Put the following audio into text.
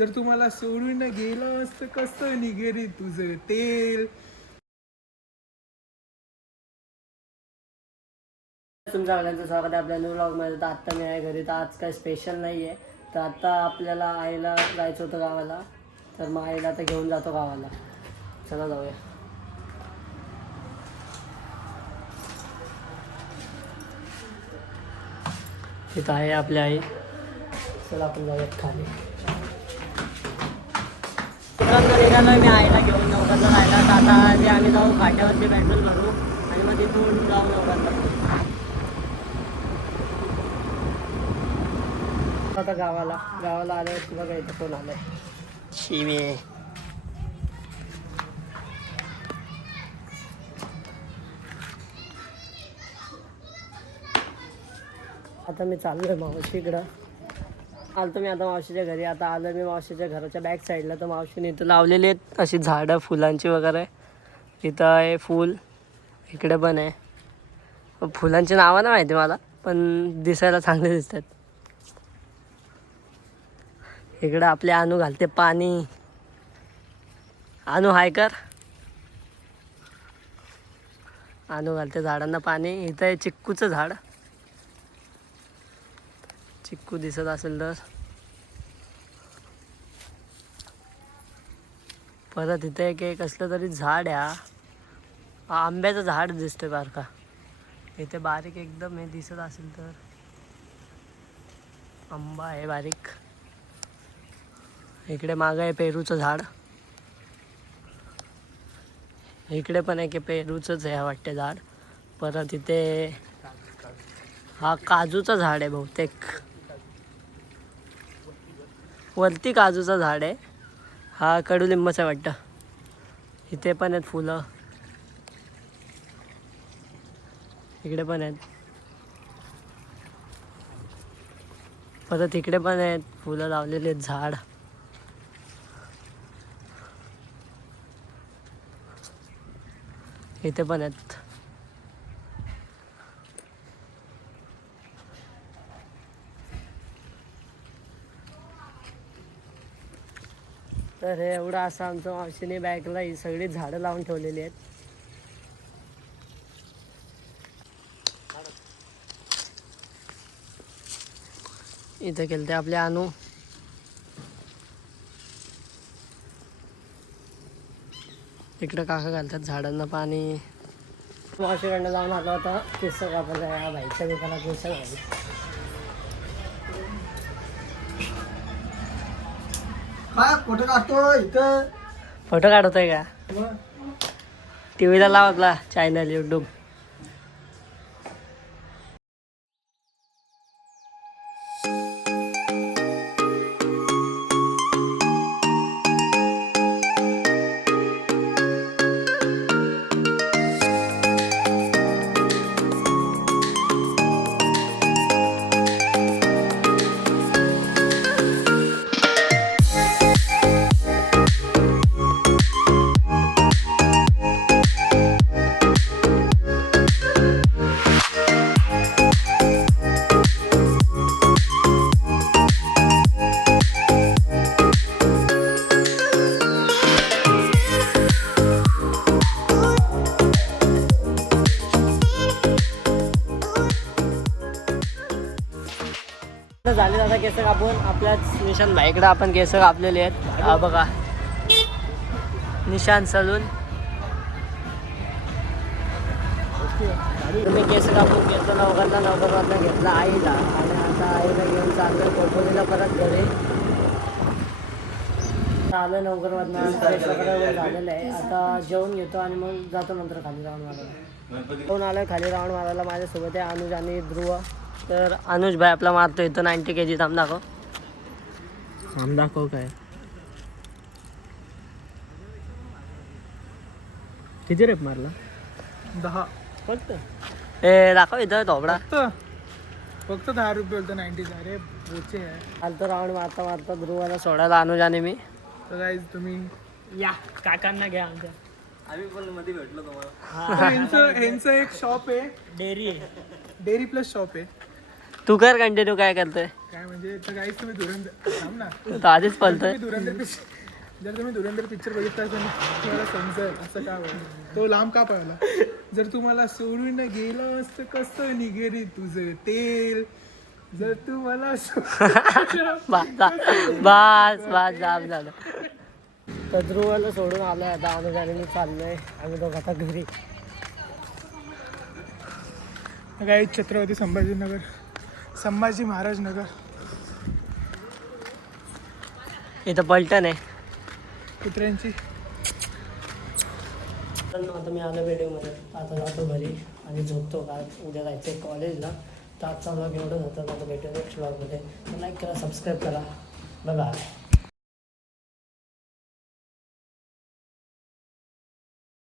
जर तुम्हाला सोडून गेलं असतं कसं निघे रे तुझं तेल. तुमच्या सगळ्यांचं स्वागत आहे आपल्या न्यू व्लॉगमध्ये. तर आत्ता मी आहे घरी, तर आज काही स्पेशल नाही आहे. तर आत्ता आपल्याला आईला जायचं होतं गावाला, तर मग आईला आता घेऊन जातो गावाला. चला जाऊया. इथं आहे आपली आई. चला आपण जाऊयात खाली. निघालो मी आईला घेऊन नवकातला जायला. तर आता आम्ही जाऊ फाट्यावरती पेट्रोल भरू आणि मग तिथून जाऊ नवकातला. आता गावाला आलोय. बघा इथं कोण आलंय. शिवे आता मी चाललोय मावशीकडं. आलतो मी आता मावशीच्या घरी. आता आलो मी मावशीच्या घराच्या बॅक साईडला. तर मावशीने इथं लावलेली आहेत अशी झाडं फुलांची वगैरे. इथं आहे फूल, इकडे पण आहे. फुलांची नावं नाही माहिती मला, पण दिसायला चांगले दिसतात. इकडं आपले अनु घालते पाणी. अनु हाय कर. अनु घालते झाडांना पाणी. इथं आहे चिक्कूचं झाड. चिक्कू दिसत असेल तर. परत इथे एक कसलं तरी झाड आहे. आंब्याचं झाड दिसतंय बारका. इथे बारीक एकदम हे दिसत असेल तर आंबा आहे बारीक. इकडे मागं आहे पेरूचं झाड. इकडे पण आहे की पेरूचंच आहे वाटते झाड. परत इथे हा काजूचं झाड आहे बहुतेक. वरती काजूचं झाड आहे. हा कडुलिंबाचं वाटतं. इथे पण आहेत फुलं. इकडे पण आहेत. परत इकडे पण आहेत फुलं लावलेली आहेत झाड. इथे पण आहेत. तर हे एवढं असं आमच्या मावशीने बॅगला ही सगळी झाडं लावून ठेवलेली आहेत. इथे गेलते आपले अनु. इकडं काका घालतात झाडांना पाणी. मावशीकडनं जाऊन आलो होता केस कापायला. या बाईच्या दुकानात केस घाली. काय फोटो काढतो इथं. फोटो काढतोय का? टीव्हीला लावला चॅनल यूट्यूब. झाले दादा केस कापून. आपल्याच निशांत भाईकडे आपण केस कापलेले आहेत. हा बघा निशांत सलून. तुम्ही केस कापून घेतलं नवकरला घेतला आईला. आणि आता आईला घेऊन चाललं कोठवलीला परत घरी. आलं नवकरमधनं फ्रेश वगैरे झालेलं आहे. आता जेवण घेतो आणि मग जातो नंतर खाली राऊंड मारायला. जेवण आलं खाली राऊंड मारायला. माझ्यासोबत आहे अनुज आणि ध्रुव. तर अनुज भाई आपला मारतो इथं 90 kg. थांब दाखव. थांब दाखव काय किती रेप मारला? 10 फक्त. ए दाखव इथं थोबडा. फक्त 10 रुपये बोलतो. 90. अरे पोचे आहे. आलतो राऊंड मारता ध्रुवाला सोडायला अनुज आणि मी. तर गाईज तुम्ही या काकांना घ्या आमच्या. आम्ही पण मध्ये भेटलो तुम्हाला. ह्यांचं एक शॉप आहे. डेअरी डेअरी प्लस शॉप आहे. तू कर कंटिन्यू. काय करतोय? काय म्हणजे तर काहीच तुम्ही धुरंधर थांब ना तो आधीच पळतोय. जर तुम्ही धुरंधर पिक्चर बघितला असेल ना तुम्हाला समजेल असं का बघ तो लांब का पळाला. जर तुम्हाला सोडून गेलं असतं कसं निघेरी तुझं तेल. जर तू मला बस जाम झालं. तर ध्रुवाला सोडून आलोय आता अनुज आणि मी चाललोय आम्ही दोघं आता घरी. काय छत्रपती संभाजी महाराज नगर इथं पलटण आहे. कुत्र्यांची. तर आता मी आलो व्हिडिओमध्ये आता जातो घरी आणि झोपतो का उद्या जायचं आहे कॉलेजला. तर आजचा ब्लॉग एवढंच होतं. आता भेटूया नेक्स्ट ब्लॉगमध्ये. लाईक करा सबस्क्राईब करा. बाय.